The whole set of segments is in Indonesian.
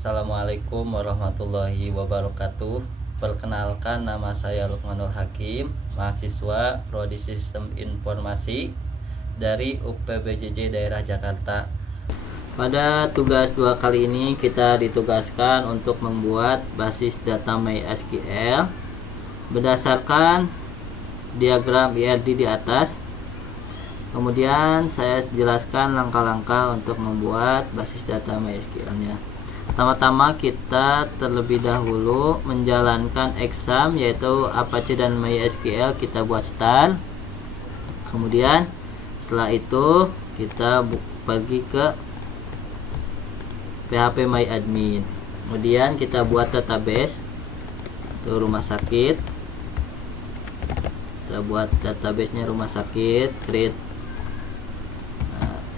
Assalamualaikum warahmatullahi wabarakatuh. Perkenalkan, nama saya Lukmanul Hakim, mahasiswa Prodi Sistem Informasi dari UPBJJ Daerah Jakarta. Pada tugas 2 kali ini kita ditugaskan untuk membuat basis data MySQL berdasarkan diagram IRD di atas. Kemudian saya jelaskan langkah-langkah untuk membuat basis data MySQL-nya. Pertama-tama kita terlebih dahulu menjalankan exam, yaitu Apache dan MySQL kita buat start. Kemudian setelah itu kita pergi ke PHP MyAdmin. Kemudian kita buat database, itu rumah sakit. Kita buat database-nya rumah sakit, create.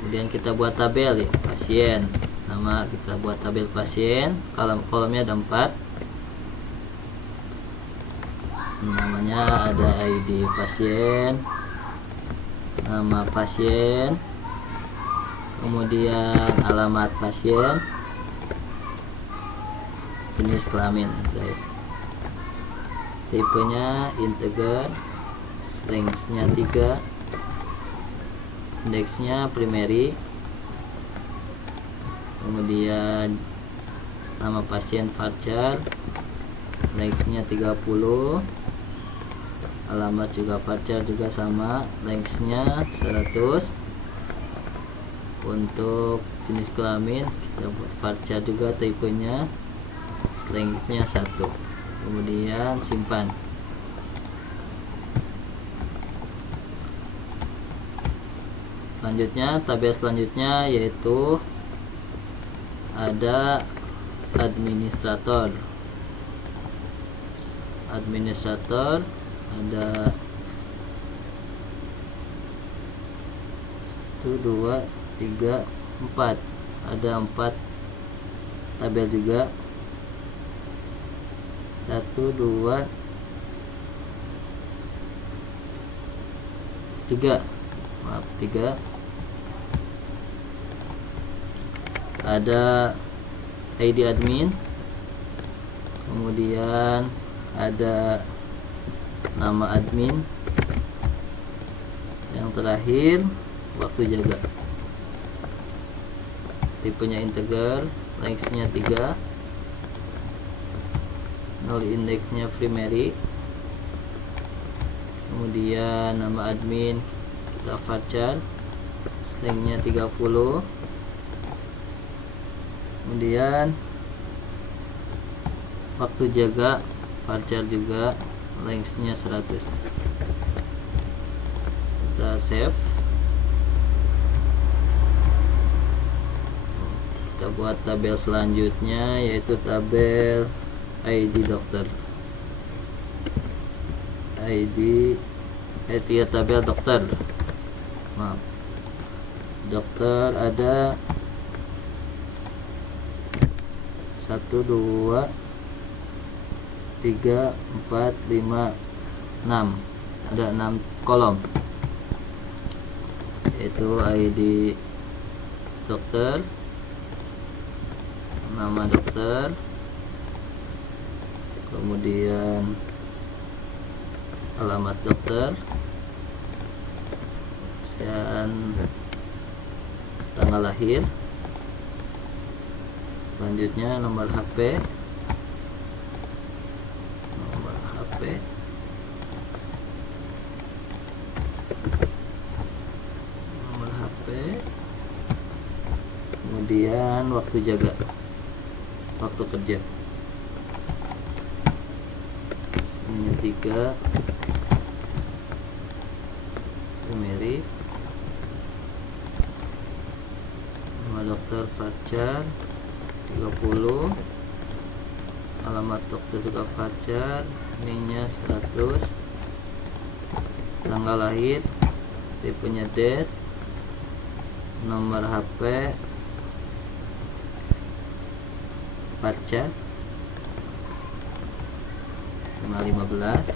Kemudian kita buat tabel ya, pasien. Nama kita buat tabel pasien, kolomnya ada 4. Namanya ada ID pasien, nama pasien, kemudian alamat pasien, jenis kelamin, tipenya integer, stringsnya 3, indeksnya primary, kemudian nama pasien varchar, lengthnya 30, alamat juga varchar juga sama, lengthnya 100. Untuk jenis kelamin kita buat varchar juga, tipenya lengthnya 1. Kemudian simpan. Selanjutnya, tabel selanjutnya yaitu ada administrator. Ada 1, 2, 3, 4. Ada 4 tabel juga. 1, 2, 3. Maaf, 3. Ada ID admin, kemudian ada nama admin, yang terakhir waktu jaga. Tipenya integer, lengthnya 3, null indexnya primary, kemudian nama admin kita varchar, stringnya 30, kemudian waktu jaga varchar juga, lengthnya 100. Kita save. Kita buat tabel selanjutnya yaitu tabel ID dokter. Tabel dokter. Maaf. Dokter ada 1, 2, 3, 4, 5, 6. Ada 6 kolom, yaitu ID dokter, nama dokter, kemudian alamat dokter, dan tanggal lahir. Selanjutnya nomor HP, kemudian waktu jaga, waktu kerja. Ini 3, primary, nama dokter varchar 30, alamat dokter juga varchar, ininya 100, tanggal lahir, tipenya date, nomor HP varchar sama 15,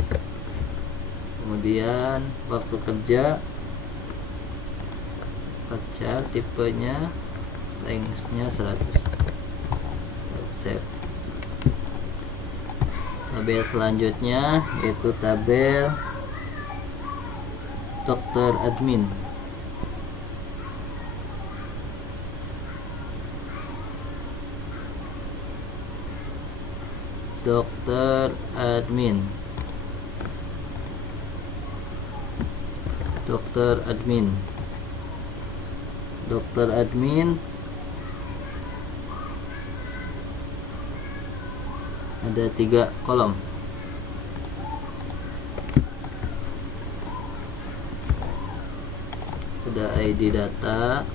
kemudian waktu kerja varchar, tipenya lengthnya 100. save. Tabel selanjutnya yaitu tabel dokter admin. Dokter admin. Dokter admin. Dokter admin ada 3 kolom. Ada ID data,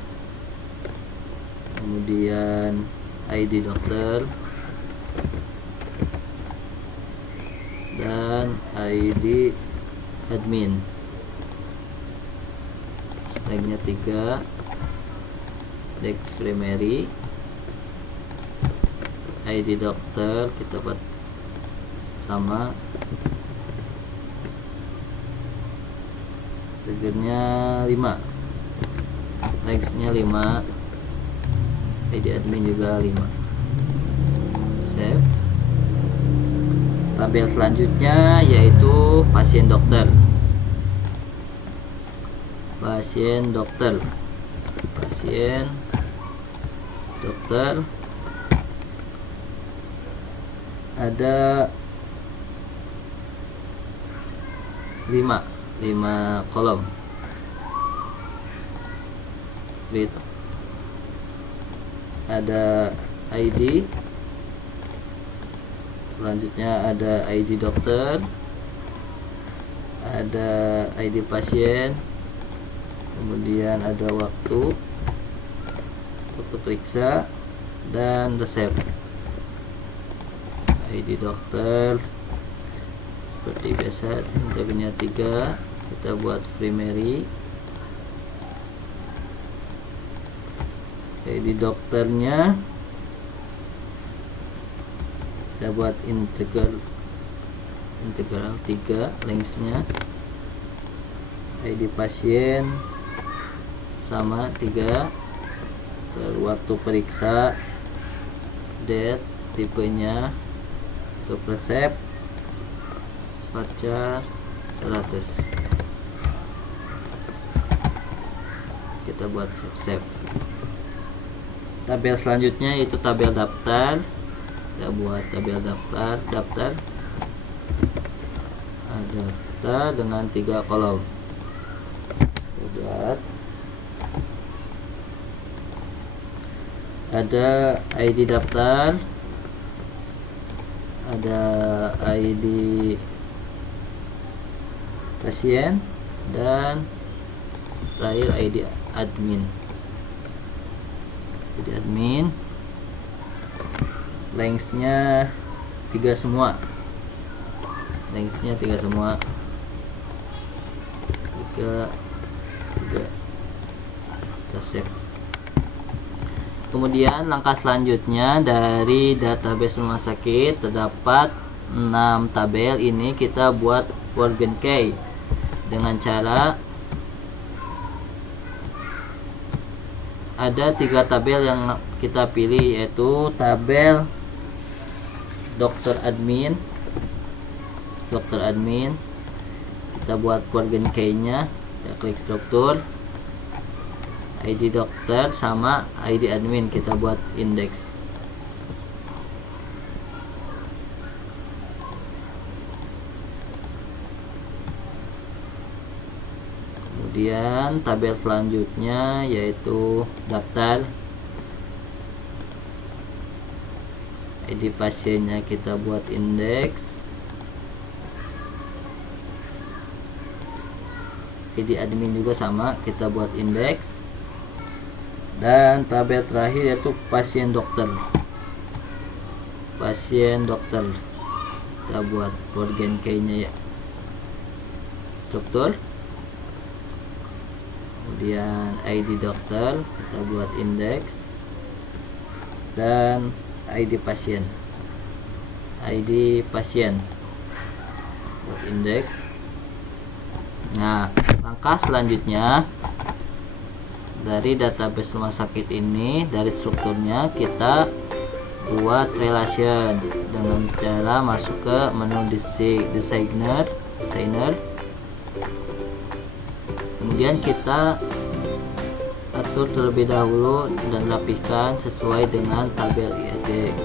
kemudian ID dokter, dan ID admin. Slide-nya 3. Deck primary, ID dokter kita buat sama, triggernya 5, nextnya 5, ID admin juga 5. Save. Tabel selanjutnya yaitu pasien dokter. Pasien dokter. Pasien dokter ada 5 kolom. Read. Ada ID, selanjutnya ada ID dokter, ada ID pasien, kemudian ada waktu periksa, dan resep. ID dokter seperti biasa, tabelnya 3, kita buat primary. ID dokternya kita buat integral 3, linksnya. ID pasien sama 3, waktu periksa, date, tipenya, untuk resep, varchar 100. Kita buat save. Tabel selanjutnya itu tabel daftar. Kita buat tabel daftar. Daftar dengan 3 kolom. Kita buat ada ID daftar, ada ID pasien, dan terakhir ID admin. ID admin lengthnya 3 semua. Lengthnya 3 semua. 3. Kita save. Kemudian langkah selanjutnya dari database rumah sakit terdapat 6 tabel. Ini kita buat organ key dengan cara ada 3 tabel yang kita pilih, yaitu tabel dokter admin. Dokter admin kita buat organ key nya, kita klik struktur. ID dokter sama ID admin kita buat indeks. Kemudian tabel selanjutnya yaitu daftar. ID pasiennya kita buat indeks. ID admin juga sama, kita buat indeks. Dan tabel terakhir yaitu pasien dokter. Pasien dokter kita buat organ key nya ya, struktur. Kemudian ID dokter kita buat indeks, dan ID pasien. ID pasien buat indeks. Nah, langkah selanjutnya dari database rumah sakit ini, dari strukturnya kita buat relation dengan cara masuk ke menu designer. Kemudian kita atur terlebih dahulu dan rapihkan sesuai dengan tabel IAD.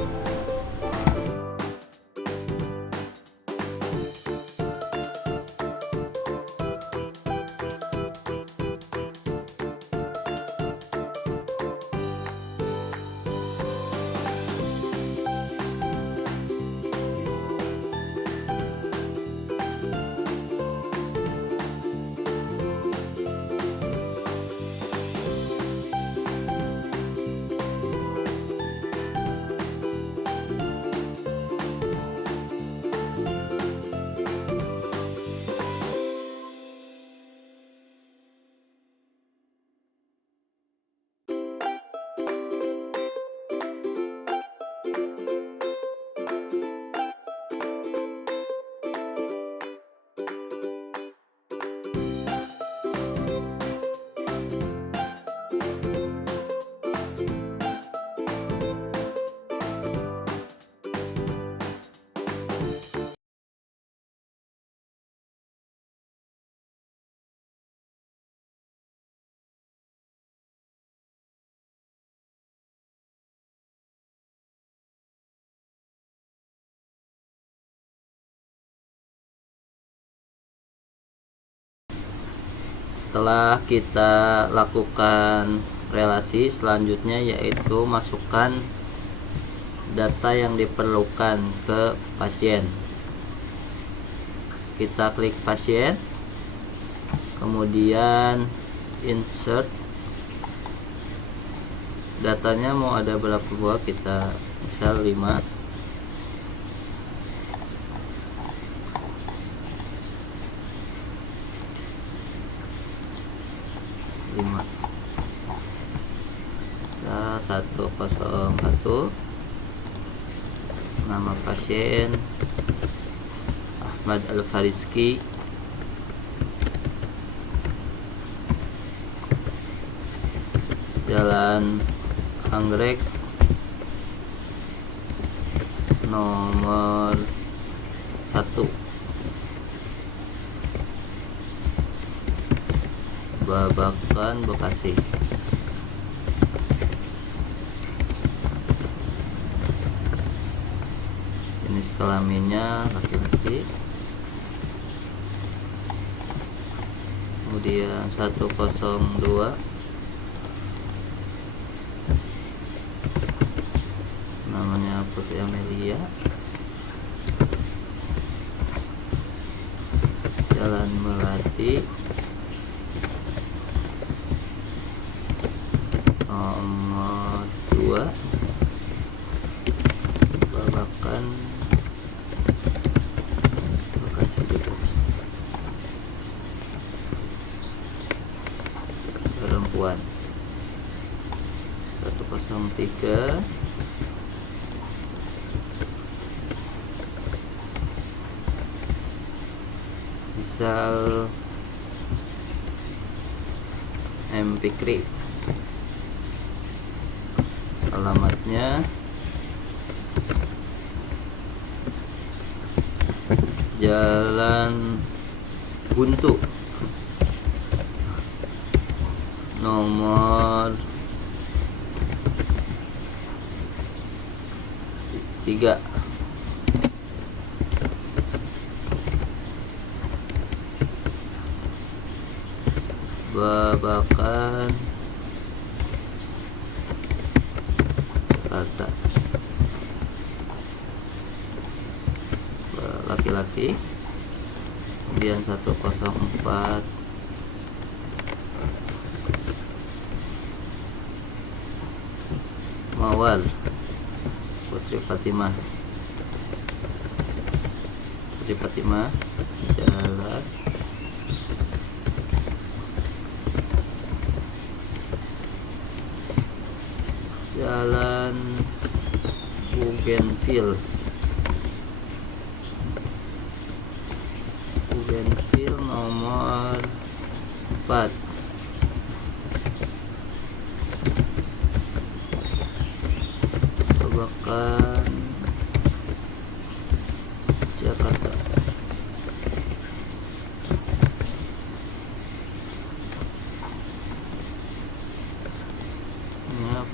Setelah kita lakukan relasi, selanjutnya yaitu masukkan data yang diperlukan ke pasien. Kita klik pasien, kemudian insert. Datanya mau ada berapa buah, kita misal 5. Sa 101, nama pasien Ahmad Al-Fariski, Jalan Anggrek nomor 1, Babakan, Bekasi. Jenis kelaminnya laki-laki. Kemudian 102, namanya Putri Amelia, Jalan Melati nomor 2, Babakan, Bekasi juga. Perempuan 103, misal M. Fikri, alamatnya Jalan Buntu nomor 3, Babakan, Jakarta. Laki-laki. Kemudian 104, Mawar, Putri Fatimah, Jalan Bougainville nomor 4, Babakan,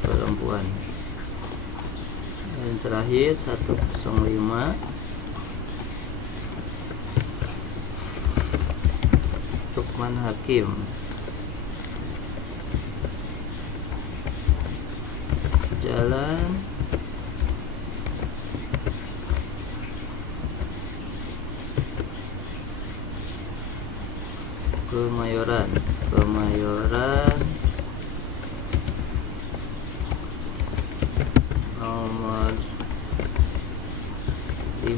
perempuan. Yang terakhir 105 Lukman Hakim. Jalan Kemayoran nomor 5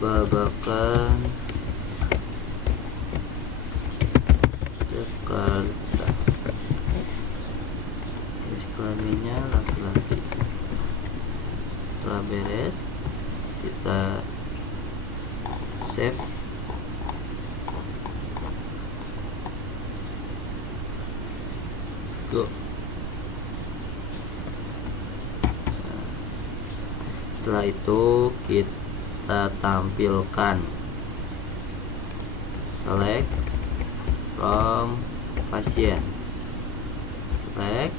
Babakan Jakarta. Terus kelaminnya laki-laki. Setelah beres kita save. Go. Setelah itu kita tampilkan select from pasien, select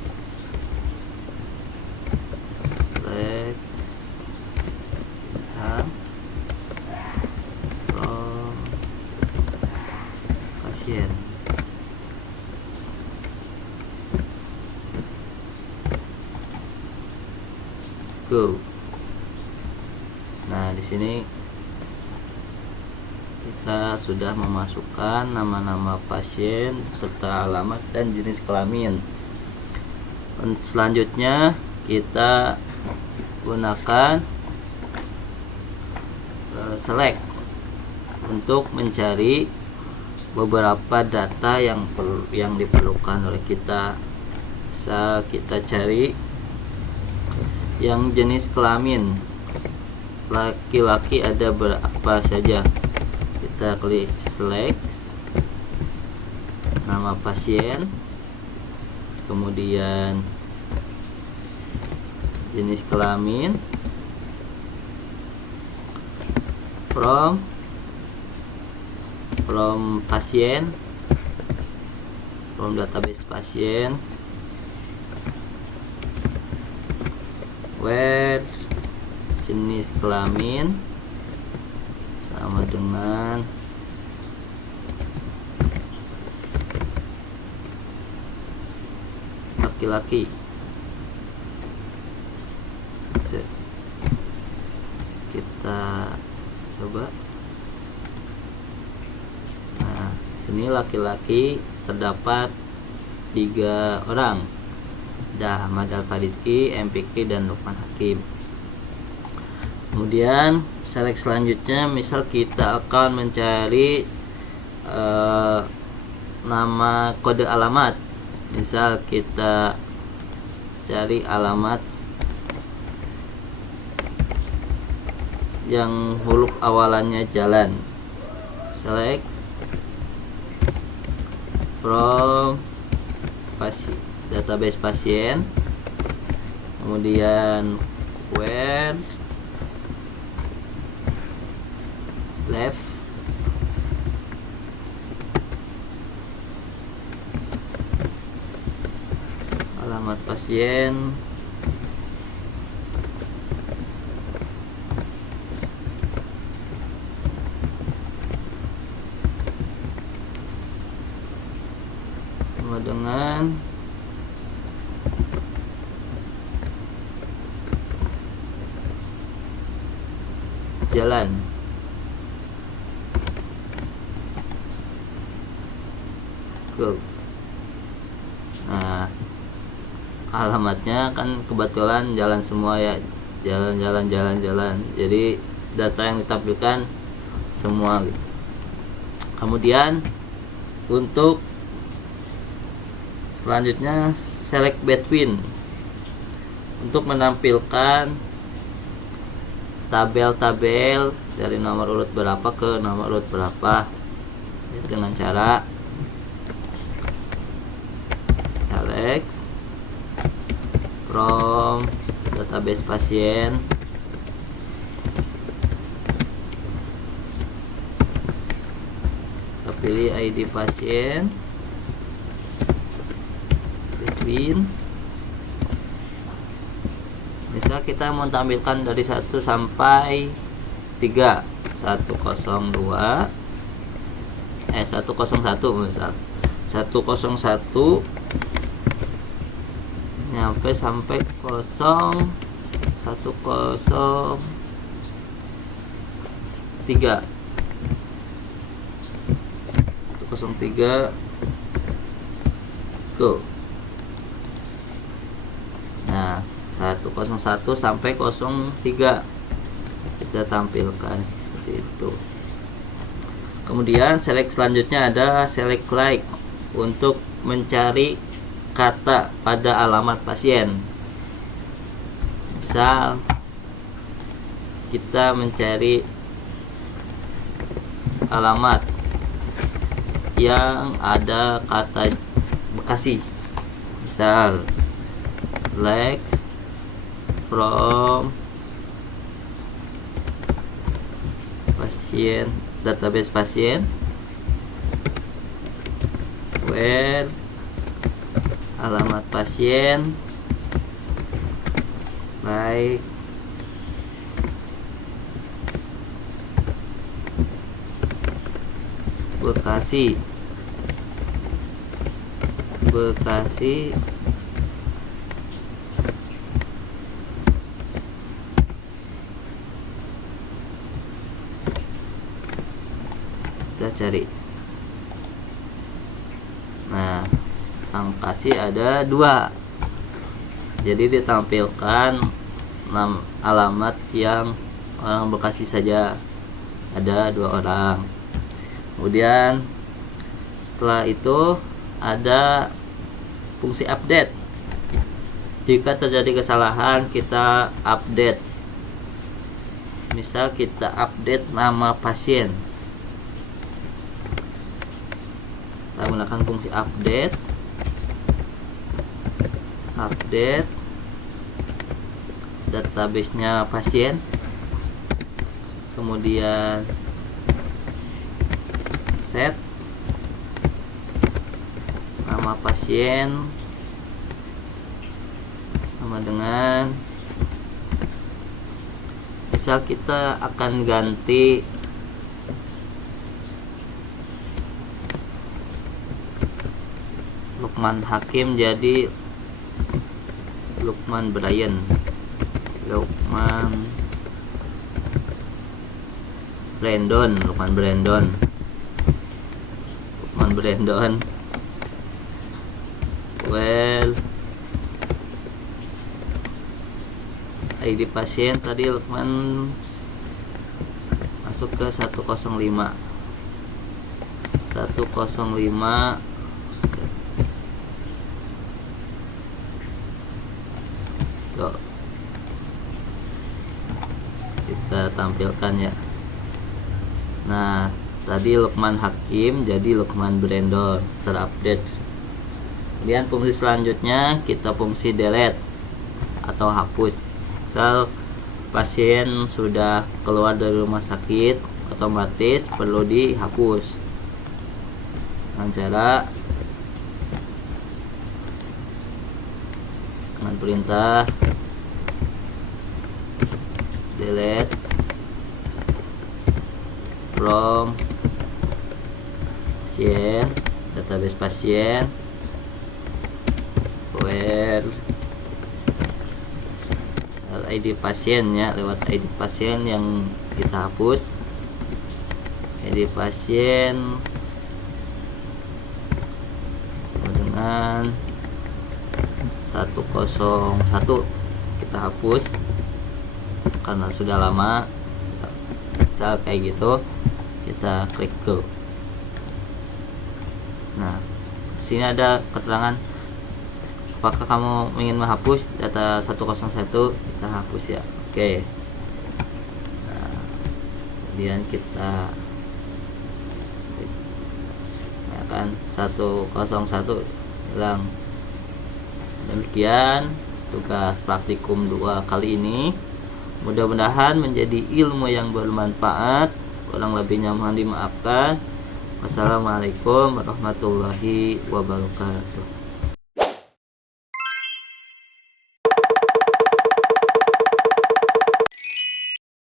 from pasien. Go. Nah, di sini kita sudah memasukkan nama-nama pasien serta alamat dan jenis kelamin. Selanjutnya kita gunakan select untuk mencari beberapa data yang diperlukan oleh kita. Bisa kita cari yang jenis kelamin laki-laki ada berapa saja. Kita klik select nama pasien, kemudian jenis kelamin, from pasien, from database pasien, where jenis kelamin sama dengan laki-laki. Kita coba. Nah, sini laki-laki terdapat 3 orang. Ada Ahmad Al-Fariski, MPK, dan Lukman Hakim. Kemudian select selanjutnya, misal kita akan mencari nama kode alamat. Misal kita cari alamat yang huruf awalannya jalan. Select from database pasien, kemudian where left alamat pasien, sama dengan jalan. Go. Nah, alamatnya kan kebetulan jalan semua ya, jalan. Jadi data yang ditampilkan semua gitu. Kemudian untuk selanjutnya select between untuk menampilkan tabel-tabel dari nomor urut berapa ke nomor urut berapa dengan cara select from database pasien, pilih ID pasien, between. Misal kita mau tampilkan dari 1 sampai 3, 101 misal 101 nyampe sampai 103 go. Nah 101 sampai 03 kita tampilkan seperti itu. Kemudian select selanjutnya ada select like untuk mencari kata pada alamat pasien. Misal kita mencari alamat yang ada kata Bekasi, misal like from pasien, database pasien, where alamat pasien, like Bekasi, kita cari. Nah, Bekasi ada 2, jadi ditampilkan 6 alamat yang orang Bekasi saja, ada 2 orang. Kemudian setelah itu ada fungsi update. Jika terjadi kesalahan, kita update. Misal kita update nama pasien, kita gunakan fungsi update database-nya pasien, kemudian set nama pasien sama dengan, misal kita akan ganti Lukman Hakim jadi Lukman Brandon. Well, ID pasien tadi Lukman masuk ke 105. Go. Kita tampilkan ya. Nah, tadi Lukman Hakim jadi Lukman Brandon, terupdate. Kemudian fungsi selanjutnya kita fungsi delete atau hapus. Misal pasien sudah keluar dari rumah sakit, otomatis perlu dihapus dengan cara dengan perintah delete from pasien, database pasien, where ID pasiennya, lewat ID pasien yang kita hapus, ID pasien dengan 101 kita hapus karena sudah lama. Misal kayak gitu, kita klik go. Nah, sini ada keterangan apakah kamu ingin menghapus data 101, kita hapus ya. Oke. Nah, kemudian kita akan 101 hilang. Demikian tugas praktikum 2 kali ini. Mudah-mudahan menjadi ilmu yang bermanfaat. Kurang lebihnya mohon dimaafkan. Wassalamualaikum warahmatullahi wabarakatuh.